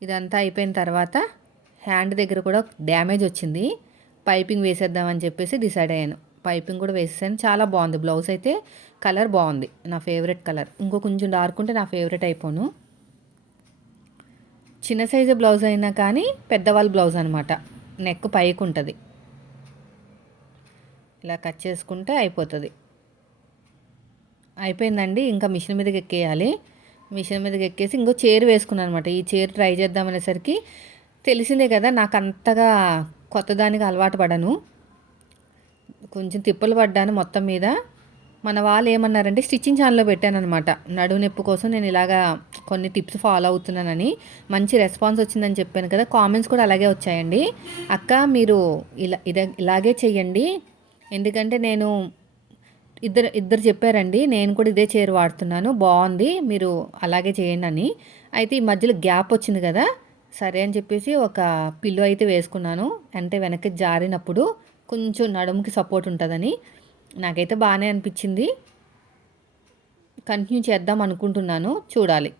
ఇదంతా అయిపోయిన తర్వాత హ్యాండ్ దగ్గర కూడా డ్యామేజ్ వచ్చింది. పైపింగ్ వేసేద్దామని చెప్పేసి డిసైడ్ అయ్యాను. పైపింగ్ కూడా వేసేసాను. చాలా బాగుంది బ్లౌజ్ అయితే. కలర్ బాగుంది, నా ఫేవరెట్ కలర్. ఇంకో కొంచెం డార్క్ ఉంటే నా ఫేవరెట్ అయిపోను. చిన్న సైజు బ్లౌజ్ అయినా కానీ పెద్దవాళ్ళ బ్లౌజ్ అనమాట. నెక్ పైకి ఉంటుంది. ఇలా కట్ చేసుకుంటే అయిపోతుంది. అయిపోయిందండి. ఇంకా మిషన్ మీదకి ఎక్కేయాలి. మిషన్ మీదకి ఎక్కేసి ఇంకో చైర్ వేసుకున్నాను అనమాట. ఈ చైర్ ట్రై చేద్దామనేసరికి తెలిసిందే కదా, నాకు అంతగా కొత్త దానికి అలవాటు పడను. కొంచెం తిప్పలు పడ్డాను మొత్తం మీద. మన వాళ్ళు ఏమన్నారంటే, స్టిచ్చింగ్ ఛానల్లో పెట్టానమాట నడుము నొప్పి కోసం నేను ఇలాగా కొన్ని టిప్స్ ఫాలో అవుతున్నానని. మంచి రెస్పాన్స్ వచ్చిందని చెప్పాను కదా, కామెంట్స్ కూడా అలాగే వచ్చాయండి. అక్క మీరు ఇలాగే చెయ్యండి, ఎందుకంటే నేను ఇద్దరు చెప్పారండి, నేను కూడా ఇదే చైర్ వాడుతున్నాను, బాగుంది, మీరు అలాగే చేయండి అని. అయితే ఈ మధ్యలో గ్యాప్ వచ్చింది కదా, సరే అని చెప్పేసి ఒక పిల్లో అయితే వేసుకున్నాను. అంటే వెనక్కి జారినప్పుడు కొంచెం నడుముకి సపోర్ట్ ఉంటుందని. నాకైతే బాగానే అనిపించింది. కంటిన్యూ చేద్దాం అనుకుంటున్నాను, చూడాలి.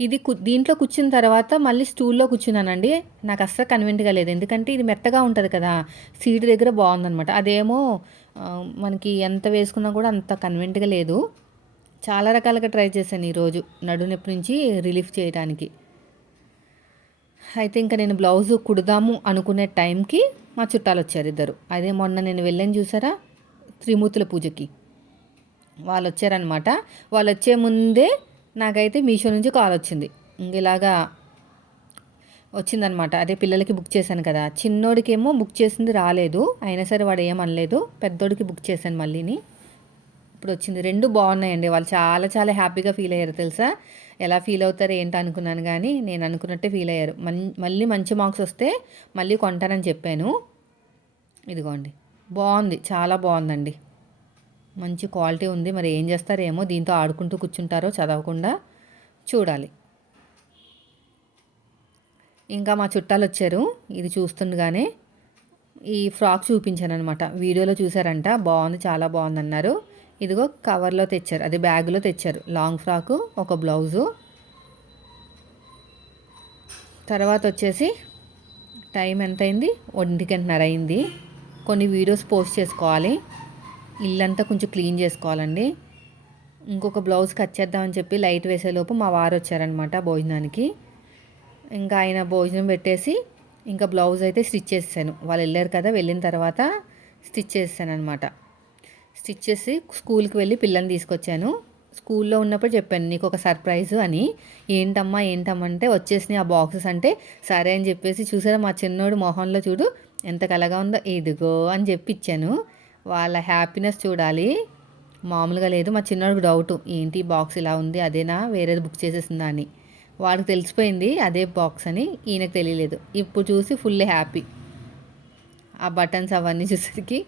ఇది దీంట్లో కూర్చున్న తర్వాత మళ్ళీ స్టూల్లో కూర్చున్నానండి. నాకు అస్సలు కన్వీనియంట్గా లేదు, ఎందుకంటే ఇది మెత్తగా ఉంటుంది కదా, సీట్ దగ్గర బాగుందనమాట. అదేమో మనకి ఎంత వేసుకున్నా కూడా అంత కన్వీనియంట్గా లేదు. చాలా రకాలుగా ట్రై చేశాను ఈరోజు నడుము నొప్పి నుంచి రిలీఫ్ చేయడానికి. అయితే ఇంకా నేను బ్లౌజు కుడదాము అనుకునే టైంకి మా చుట్టాలు వచ్చారు ఇద్దరు. అదే మొన్న నేను వెళ్ళాను చూసారా త్రిమూర్తుల పూజకి, వాళ్ళు వచ్చారనమాట. వాళ్ళు వచ్చే ముందే నాకైతే మీషో నుంచి కాల్ వచ్చింది. ఇలాగా వచ్చిందనమాట. అదే పిల్లలకి బుక్ చేశాను కదా, చిన్నోడికేమో బుక్ చేసింది రాలేదు, అయినా సరే వాడు ఏమనలేదు. పెద్దోడికి బుక్ చేశాను మళ్ళీని, ఇప్పుడు వచ్చింది. రెండు బాగున్నాయండి. వాళ్ళు చాలా చాలా హ్యాపీగా ఫీల్ అయ్యారు తెలుసా. ఎలా ఫీల్ అవుతారు ఏంటి అనుకున్నాను, కానీ నేను అనుకున్నట్టే ఫీల్ అయ్యారు. మళ్ళీ మంచి మార్క్స్ వస్తే మళ్ళీ కొంటానని చెప్పాను. ఇదిగోండి, బాగుంది, చాలా బాగుందండి, మంచి క్వాలిటీ ఉంది. మరి ఏం చేస్తారేమో, దీంతో ఆడుకుంటూ కూర్చుంటారో చదవకుండా, చూడాలి. ఇంకా మా చుట్టాలు వచ్చారు. ఇది చూస్తుండగానే ఈ ఫ్రాక్ చూపించాను అనమాట. వీడియోలో చూసారంట, బాగుంది, చాలా బాగుంది అన్నారు. ఇదిగో కవర్లో తెచ్చారు, అది బ్యాగ్లో తెచ్చారు. లాంగ్ ఫ్రాకు, ఒక బ్లౌజు. తర్వాత వచ్చేసి టైం ఎంత అయింది, 1:30 అయింది. కొన్ని వీడియోస్ పోస్ట్ చేసుకోవాలి, ఇల్లంతా కొంచెం క్లీన్ చేసుకోవాలండి. ఇంకొక బ్లౌజ్ కట్ చేద్దామని చెప్పి లైట్ వేసేలోపు మా వారు వచ్చారనమాట భోజనానికి. ఇంకా ఆయన భోజనం పెట్టేసి ఇంకా బ్లౌజ్ అయితే స్టిచ్ చేసాను. వాళ్ళు వెళ్ళారు కదా, వెళ్ళిన తర్వాత స్టిచ్ చేసాను అనమాట. స్టిచ్ చేసి స్కూల్కి వెళ్ళి పిల్లల్ని తీసుకొచ్చాను. స్కూల్లో ఉన్నప్పుడు చెప్పాను నీకు ఒక సర్ప్రైజు అని. ఏంటమ్మా అంటే వచ్చేసినాయి ఆ బాక్సెస్ అంటే, సరే అని చెప్పేసి చూసారా మా చిన్నోడు మొహంలో చూడు ఎంత కలగా ఉందో, ఇదిగో అని చెప్పి ఇచ్చాను. వాళ్ళ హ్యాపీనెస్ చూడాలి, మామూలుగా లేదు. మా చిన్నోడికి డౌటు, ఏంటి బాక్స్ ఇలా ఉంది, అదేనా వేరేది బుక్ చేసేసిందా అని. వాడికి తెలిసిపోయింది అదే బాక్స్ అని, ఈయనకు తెలియలేదు. ఇప్పుడు చూసి ఫుల్ హ్యాపీ, ఆ బటన్స్ అవన్నీ చూసేసరికి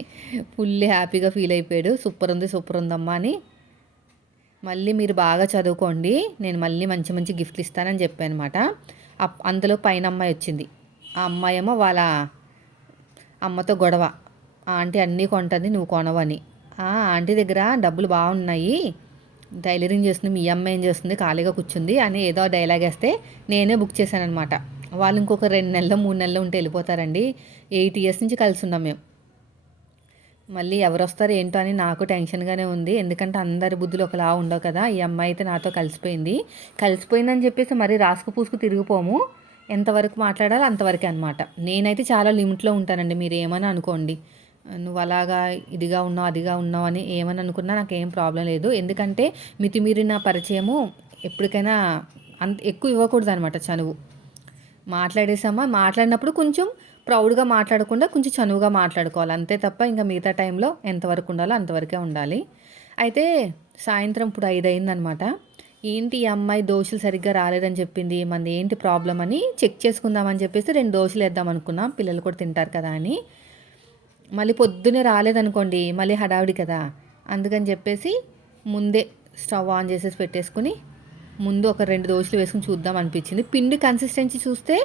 ఫుల్ హ్యాపీగా ఫీల్ అయిపోయాడు. సూపర్ ఉంది, సూపర్ ఉందమ్మా అని. మళ్ళీ మీరు బాగా చదువుకోండి, నేను మళ్ళీ మంచి మంచి గిఫ్ట్లు ఇస్తానని చెప్పాను అనమాట. అందులో పైన అమ్మాయి వచ్చింది. ఆ అమ్మాయి ఏమో వాళ్ళ అమ్మతో గొడవ, ఆంటీ అన్నీ కొంటుంది నువ్వు కొనవని. ఆంటీ దగ్గర డబ్బులు బాగున్నాయి, టైలరింగ్ చేస్తుంది, మీ అమ్మ ఏం చేస్తుంది ఖాళీగా కూర్చుంది అని ఏదో డైలాగ్ వేస్తే నేనే బుక్ చేశాను అనమాట. వాళ్ళు ఇంకొక 2 నెలలు 3 నెలలు ఉంటే వెళ్ళిపోతారండి. 8 years నుంచి కలిసి ఉన్నాం మేము. మళ్ళీ ఎవరు వస్తారో ఏంటో అని నాకు టెన్షన్గానే ఉంది, ఎందుకంటే అందరి బుద్ధులు ఒకలా ఉండవు కదా. ఈ అమ్మాయి అయితే నాతో కలిసిపోయిందని చెప్పేసి మరీ రాసుకు పూసుకు తిరిగిపోము. ఎంతవరకు మాట్లాడాలో అంతవరకే అనమాట. నేనైతే చాలా లిమిట్లో ఉంటానండి, మీరు ఏమని అనుకోండి. నువ్వు అలాగా ఇదిగా ఉన్నావు అదిగా ఉన్నావు అని ఏమని అనుకున్నా నాకేం ప్రాబ్లం లేదు. ఎందుకంటే మితిమీరిన పరిచయము ఎప్పటికైనా అంత ఎక్కువ ఇవ్వకూడదు అనమాట. చనువు మాట్లాడేసామా, మాట్లాడినప్పుడు కొంచెం ప్రౌడ్గా మాట్లాడకుండా కొంచెం చనువుగా మాట్లాడుకోవాలి, అంతే తప్ప ఇంకా మిగతా టైంలో ఎంతవరకు ఉండాలో అంతవరకే ఉండాలి. అయితే సాయంత్రం ఇప్పుడు 5 అయిందనమాట. ఏంటి ఈ అమ్మాయి దోశలు సరిగ్గా రాలేదని చెప్పింది, మనది ఏంటి ప్రాబ్లం అని చెక్ చేసుకుందామని చెప్పేసి 2 దోశలు వేద్దాం అనుకున్నాం, పిల్లలు కూడా తింటారు కదా అని. మళ్ళీ పొద్దునే రాలేదనుకోండి మళ్ళీ హడావిడి కదా, అందుకని చెప్పేసి ముందే స్టవ్ ఆన్ చేసేసి పెట్టేసుకుని ముందు ఒక 2 దోశలు వేసుకుని చూద్దాం అనిపించింది. పిండి కన్సిస్టెన్సీ చూస్తే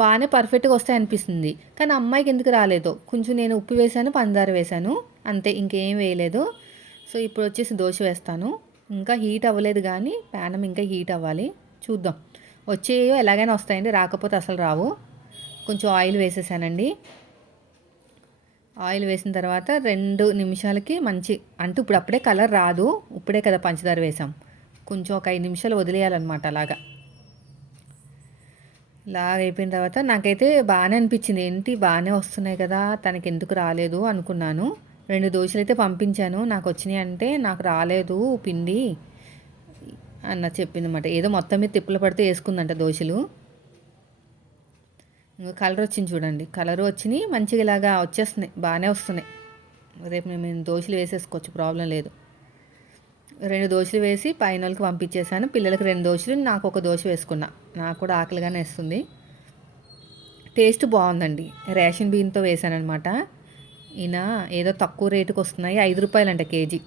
బాగానే పర్ఫెక్ట్గా వస్తాయి అనిపిస్తుంది, కానీ అమ్మాయికి ఎందుకు రాలేదో. కొంచెం నేను ఉప్పు వేసాను, పంచదార వేసాను, అంతే, ఇంకేం వేయలేదు. సో ఇప్పుడు వచ్చేసి దోశ వేస్తాను. ఇంకా హీట్ అవ్వలేదు, కానీ ప్యానం ఇంకా హీట్ అవ్వాలి, చూద్దాం. వచ్చేయో ఎలాగైనా వస్తాయండి, రాకపోతే అసలు రావు. కొంచెం ఆయిల్ వేసేసానండి. ఆయిల్ వేసిన తర్వాత 2 నిమిషాలకి మంచి, అంటే ఇప్పుడు అప్పుడే కలర్ రాదు, ఇప్పుడే కదా పంచదార వేసాం, కొంచెం ఒక 5 నిమిషాలు వదిలేయాలన్నమాట. అలాగా అయిపోయిన తర్వాత నాకైతే బాగానే అనిపించింది, ఏంటి బాగానే వస్తున్నాయి కదా, తనకి ఎందుకు రాలేదు అనుకున్నాను. 2 దోశలు అయితే పంపించాను, నాకు వచ్చినాయి అంటే నాకు రాలేదు పిండి అన్న చెప్పిందన్నమాట. ఏదో మొత్తం మీద తిప్పులు పడితే వేసుకుందంట దోశలు. ఇంకా కలర్ వచ్చింది చూడండి, కలర్ వచ్చినాయి మంచిగా, ఇలాగా వచ్చేస్తున్నాయి, బాగానే వస్తున్నాయి. రేపు మేము దోశలు వేసేసుకోవచ్చు, ప్రాబ్లం లేదు. 2 దోశలు వేసి పైన వాళ్ళకి పంపించేశాను. పిల్లలకి 2 దోశలు, నాకు ఒక దోశ వేసుకున్నా, నాకు కూడా ఆకలిగానే వేస్తుంది. టేస్ట్ బాగుందండి, రేషన్ బియ్యంతో వేసానమాట. ఈయన ఏదో తక్కువ రేటుకి వస్తున్నాయి, 5 రూపాయలంట కేజీ.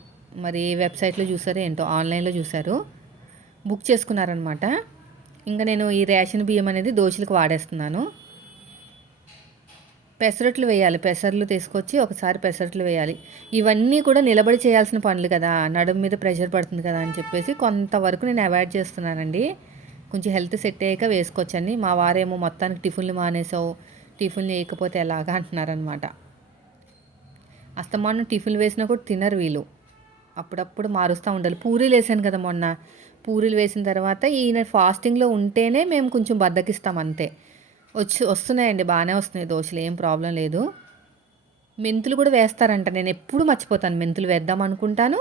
మరి ఏ వెబ్సైట్లో చూసారో ఏంటో, ఆన్లైన్లో చూసారు, బుక్ చేసుకున్నారనమాట. ఇంకా నేను ఈ రేషన్ బియ్యం అనేది దోశలకు వాడేస్తున్నాను. పెసరట్లు వేయాలి, పెసర్లు తీసుకొచ్చి ఒకసారి పెసరట్లు వేయాలి. ఇవన్నీ కూడా నిలబడి చేయాల్సిన పనులు కదా, నడుము మీద ప్రెషర్ పడుతుంది కదా అని చెప్పేసి కొంతవరకు నేను అవాయిడ్ చేస్తున్నానండి. కొంచెం హెల్త్ సెట్ అయ్యాక వేసుకోవచ్చని. మా వారేమో మొత్తానికి టిఫిన్లు మానేసావు, టిఫిన్లు వేయకపోతే ఎలాగా అంటున్నారనమాట. అస్తమానం టిఫిన్లు వేసినా కూడా తినరు వీళ్ళు, అప్పుడప్పుడు మారుస్తూ ఉండాలి. పూరీలు వేసాను కదా మొన్న, పూరీలు వేసిన తర్వాత ఈయన ఫాస్టింగ్లో ఉంటేనే మేము కొంచెం బద్దకిస్తాం అంతే. వస్తున్నాయండి, బాగానే వస్తున్నాయి దోశలు, ఏం ప్రాబ్లం లేదు. మెంతులు కూడా వేస్తారంట, నేను ఎప్పుడు మర్చిపోతాను, మెంతులు వేద్దాం అనుకుంటాను,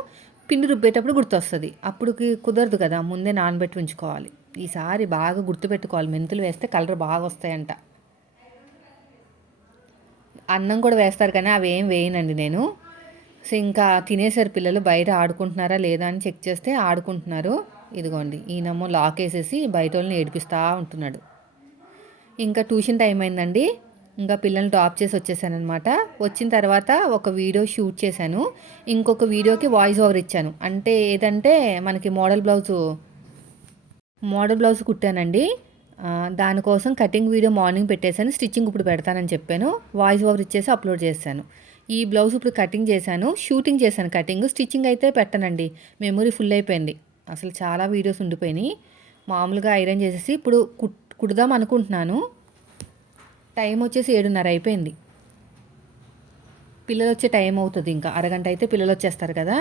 పిండి రుబ్బేటప్పుడు గుర్తొస్తుంది. అప్పుడుకి కుదరదు కదా, ముందే నానబెట్టి ఉంచుకోవాలి. ఈసారి బాగా గుర్తుపెట్టుకోవాలి, మెంతులు వేస్తే కలర్ బాగా వస్తాయంట. అన్నం కూడా వేస్తారు కానీ అవి ఏం వేయనండి నేను. సో ఇంకా తినేసారు పిల్లలు, బయట ఆడుకుంటున్నారా లేదా అని చెక్ చేస్తే ఆడుకుంటున్నారు. ఇదిగోండి ఈయనమ్మో లాక్ వేసేసి బయట వాళ్ళని ఏడిపిస్తూ ఉంటున్నాడు. ఇంకా ట్యూషన్ టైం అయిందండి. ఇంకా పిల్లల్ని డ్రాప్ చేసి వచ్చేసానమాట. వచ్చిన తర్వాత ఒక వీడియో షూట్ చేశాను, ఇంకొక వీడియోకి వాయిస్ ఓవర్ ఇచ్చాను. అంటే ఏదంటే మనకి మోడల్ బ్లౌజ్ కుట్టానండి. దానికోసం కటింగ్ వీడియో మార్నింగ్ పెట్టేశాను, స్టిచ్చింగ్ ఇప్పుడు పెడతానని చెప్పాను. వాయిస్ ఓవర్ ఇచ్చేసి అప్లోడ్ చేశాను. ఈ బ్లౌజ్ ఇప్పుడు కటింగ్ చేశాను, షూటింగ్ చేశాను. కటింగ్ స్టిచ్చింగ్ అయితే పెట్టనండి, మెమొరీ ఫుల్ అయిపోయింది. అసలు చాలా వీడియోస్ ఉండిపోయినాయి. మామూలుగా ఐరన్ చేసేసి ఇప్పుడు కుడదాం అనుకుంటున్నాను. టైం వచ్చేసి 7:30 అయిపోయింది. పిల్లలు వచ్చే టైం అవుతుంది, ఇంకా అరగంట అయితే పిల్లలు వచ్చేస్తారు కదా.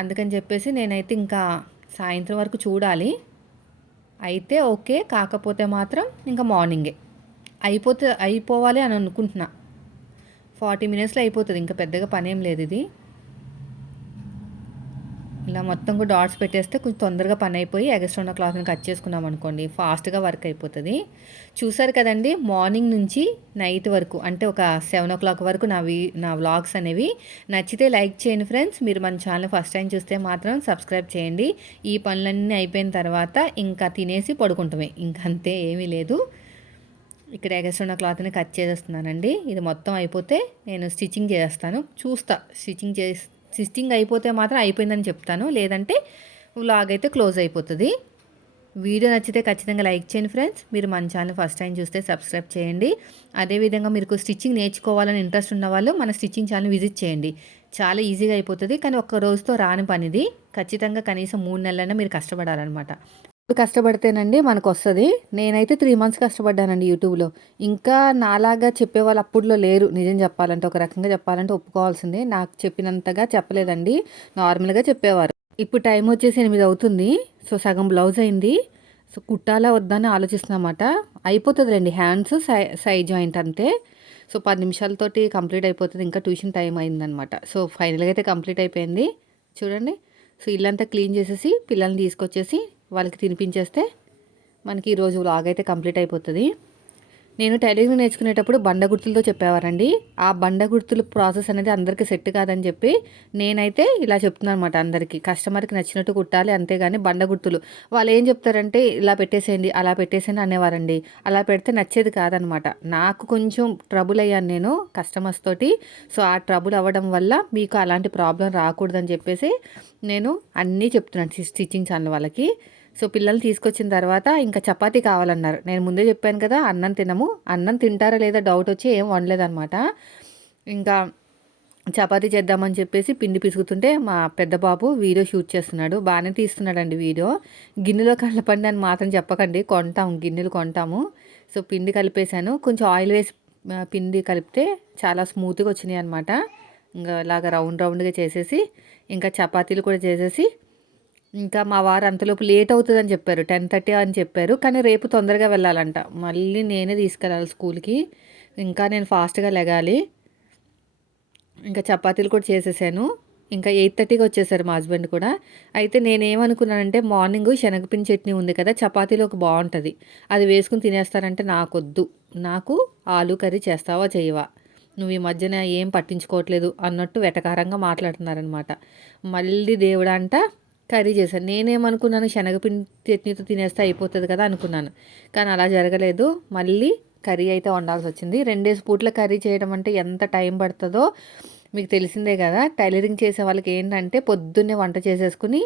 అందుకని చెప్పేసి నేనైతే ఇంకా సాయంత్రం వరకు చూడాలి. అయితే ఓకే, కాకపోతే మాత్రం ఇంకా మార్నింగే అయిపోవాలి అని అనుకుంటున్నా. 40 మినిట్స్లో అయిపోతుంది, ఇంకా పెద్దగా పనేం లేదు. ఇది ఇలా మొత్తం కూడా డాట్స్ పెట్టేస్తే కొంచెం తొందరగా పని అయిపోయి ఎగస్ట్రా ఉన్న క్లాత్ని కట్ చేసుకున్నాం అనుకోండి, ఫాస్ట్గా వర్క్ అయిపోతుంది. చూసారు కదండి, మార్నింగ్ నుంచి నైట్ వరకు, అంటే ఒక 7 o'clock వరకు నా వ్లాగ్స్ అనేవి. నచ్చితే లైక్ చేయండి ఫ్రెండ్స్. మీరు మన ఛానల్ ఫస్ట్ టైం చూస్తే మాత్రం సబ్స్క్రైబ్ చేయండి. ఈ పనులన్నీ అయిపోయిన తర్వాత ఇంకా తినేసి పడుకుంటామే, ఇంకంతే, ఏమీ లేదు. ఇక్కడ ఎగస్ట్రా ఉన్న క్లాత్ని కట్ చేసేస్తున్నానండి. ఇది మొత్తం అయిపోతే నేను స్టిచ్చింగ్ చేస్తాను. స్టిచ్చింగ్ అయిపోతే మాత్రం అయిపోయిందని చెప్తాను, లేదంటే వ్లాగ్ అయితే క్లోజ్ అయిపోతుంది. వీడియో నచ్చితే ఖచ్చితంగా లైక్ చేయండి ఫ్రెండ్స్. మీరు మన ఛానల్ ఫస్ట్ టైం చూస్తే సబ్స్క్రైబ్ చేయండి. అదేవిధంగా మీకు స్టిచ్చింగ్ నేర్చుకోవాలని ఇంట్రెస్ట్ ఉన్న వాళ్ళు మన స్టిచ్చింగ్ ఛానల్ విజిట్ చేయండి. చాలా ఈజీగా అయిపోతుంది, కానీ ఒక్క రోజుతో రాని పనిది. ఖచ్చితంగా కనీసం 3 నెలలైనా మీరు కష్టపడాలన్నమాట. కష్టపడితేనండి మనకు వస్తుంది. నేనైతే 3 months కష్టపడ్డానండి యూట్యూబ్లో. ఇంకా నాలాగా చెప్పేవాళ్ళు అప్పుడులో లేరు, నిజం చెప్పాలంటే. ఒక రకంగా చెప్పాలంటే ఒప్పుకోవాల్సిందే, నాకు చెప్పినంతగా చెప్పలేదండి, నార్మల్గా చెప్పేవారు. ఇప్పుడు టైం వచ్చేసి 8 అవుతుంది. సో సగం బ్లౌజ్ అయింది. సో కుట్టాలా వద్దా అని ఆలోచిస్తున్నమాట. అయిపోతుందిలేండి, హ్యాండ్స్ సైడ్ జాయింట్ అంతే. సో 10 నిమిషాలతోటి కంప్లీట్ అయిపోతుంది. ఇంకా ట్యూషన్ టైం అయిందనమాట. సో ఫైనల్గా అయితే కంప్లీట్ అయిపోయింది. చూడండి, సో ఇల్లంతా క్లీన్ చేసేసి పిల్లల్ని తీసుకొచ్చేసి వాళ్ళకి తినిపించేస్తే మనకి ఈరోజు వ్లాగ్ అయితే కంప్లీట్ అయిపోతుంది. నేను టైలరింగ్ నేర్చుకునేటప్పుడు బండ గుర్తులతో చెప్పేవారండి. ఆ బండ గుర్తులు ప్రాసెస్ అనేది అందరికీ సెట్ కాదని చెప్పి నేనైతే ఇలా చెప్తున్నాను అనమాట అందరికీ. కస్టమర్కి నచ్చినట్టు కుట్టాలి, అంతేగాని బండ గుర్తులు వాళ్ళు ఏం చెప్తారంటే ఇలా పెట్టేసేయండి, అలా పెట్టేసేయండి అనేవారండి. అలా పెడితే నచ్చేది కాదనమాట. నాకు కొంచెం ట్రబుల్ అయ్యాను నేను కస్టమర్స్ తోటి. సో ఆ ట్రబుల్ అవ్వడం వల్ల మీకు అలాంటి ప్రాబ్లం రాకూడదని చెప్పేసి నేను అన్నీ చెప్తున్నాను స్టిచ్చింగ్ ఛానల్ వాళ్ళకి. సో పిల్లలు తీసుకొచ్చిన తర్వాత ఇంకా చపాతీ కావాలన్నారు. నేను ముందే చెప్పాను కదా, అన్నం తినము. అన్నం తింటారా లేదా డౌట్ వచ్చి ఏం వండలేదన్నమాట. ఇంకా చపాతీ చేద్దామని చెప్పేసి పిండి పిసుకుతుంటే మా పెద్ద బాబు వీడియో షూట్ చేస్తున్నాడు. బాగానే తీస్తున్నాడండి వీడియో. గిన్నెలో కలపండి అని మాత్రం చెప్పకండి, గిన్నెలు కొంటాము. సో పిండి కలిపేశాను, కొంచెం ఆయిల్ వేసి పిండి కలిపితే చాలా స్మూత్గా వచ్చినాయి అనమాట. ఇంకా ఇలాగ రౌండ్గా చేసేసి ఇంకా చపాతీలు కూడా చేసేసి, ఇంకా మా వారు అంతలోపు లేట్ అవుతుందని చెప్పారు, 10:30 అని చెప్పారు. కానీ రేపు తొందరగా వెళ్ళాలంట, మళ్ళీ నేనే తీసుకెళ్ళాలి స్కూల్కి. ఇంకా నేను ఫాస్ట్గా లెగాలి. ఇంకా చపాతీలు కూడా చేసేసాను. ఇంకా 8:30కి వచ్చేసారు మా హస్బెండ్ కూడా. అయితే నేనేమనుకున్నానంటే, మార్నింగ్ శనగపిండి చట్నీ ఉంది కదా, చపాతీలోకి బాగుంటుంది, అది వేసుకుని తినేస్తారంటే నాకొద్దు, నాకు ఆలు కర్రీ చేస్తావా చేయవా, నువ్వు ఈ మధ్యన ఏం పట్టించుకోవట్లేదు అన్నట్టు వెటకారంగా మాట్లాడుతున్నారనమాట. మళ్ళీ దేవుడంట కర్రీ చేశాను. నేనేమనుకున్నాను, శనగపిండి చట్నీతో తినేస్తే అయిపోతుంది కదా అనుకున్నాను, కానీ అలా జరగలేదు. మళ్ళీ కర్రీ అయితే వండాల్సి వచ్చింది. 2 పూట్ల కర్రీ చేయడం అంటే ఎంత టైం పడుతుందో మీకు తెలిసిందే కదా. టైలరింగ్ చేసే వాళ్ళకి ఏంటంటే పొద్దున్నే వంట చేసేసుకుని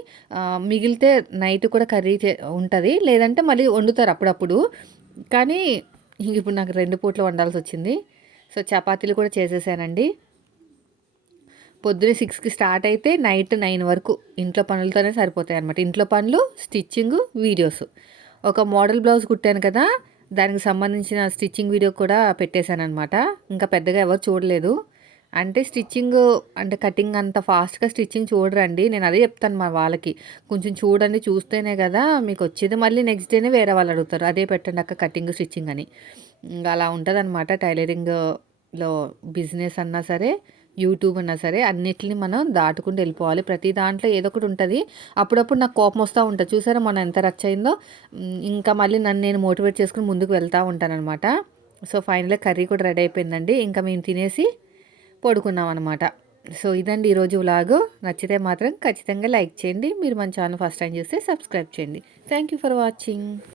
మిగిలితే నైట్ కూడా కర్రీ ఉంటుంది, లేదంటే మళ్ళీ వండుతారు అప్పుడప్పుడు. కానీ ఇప్పుడు నాకు 2 పూట్లు వండాల్సి వచ్చింది. సో చపాతీలు కూడా చేసేసానండి. పొద్దున్నే 6కి స్టార్ట్ అయితే నైట్ 9 వరకు ఇంట్లో పనులతోనే సరిపోతాయి అనమాట. ఇంట్లో పనులు, స్టిచ్చింగ్, వీడియోస్. ఒక మోడల్ బ్లౌజ్ కుట్టాను కదా, దానికి సంబంధించిన స్టిచ్చింగ్ వీడియో కూడా పెట్టేశాను అనమాట. ఇంకా పెద్దగా ఎవరు చూడలేదు. అంటే స్టిచ్చింగ్ అంటే కటింగ్ అంత ఫాస్ట్గా స్టిచ్చింగ్ చూడరండి. నేను అదే చెప్తాను మా వాళ్ళకి, కొంచెం చూడండి, చూస్తేనే కదా మీకు వచ్చేది. మళ్ళీ నెక్స్ట్ డేనే వేరే వాళ్ళు అడుగుతారు, అదే పెట్టండి అక్క కటింగ్ స్టిచ్చింగ్ అని. ఇంకా అలా ఉంటుంది అనమాట టైలరింగ్లో. బిజినెస్ అన్నా సరే యూట్యూబ్ అన్నా సరే అన్నిటిని మనం దాటుకుంటూ వెళ్ళిపోవాలి. ప్రతి దాంట్లో ఏదో ఒకటి ఉంటుంది. అప్పుడప్పుడు నాకు కోపం వస్తూ ఉంటుంది. చూసారా మొన్న ఎంత రచ్చ అయిందో. ఇంకా మళ్ళీ నన్ను నేను మోటివేట్ చేసుకుని ముందుకు వెళ్తూ ఉంటానన్నమాట. సో ఫైనల్గా కర్రీ కూడా రెడీ అయిపోయిందండి. ఇంకా మేము తినేసి పడుకున్నాం అనమాట. సో ఇదండి ఈరోజు వ్లాగు. నచ్చితే మాత్రం ఖచ్చితంగా లైక్ చేయండి. మీరు మన ఛానల్ ఫస్ట్ టైం చూస్తే సబ్స్క్రైబ్ చేయండి. Thank you for watching.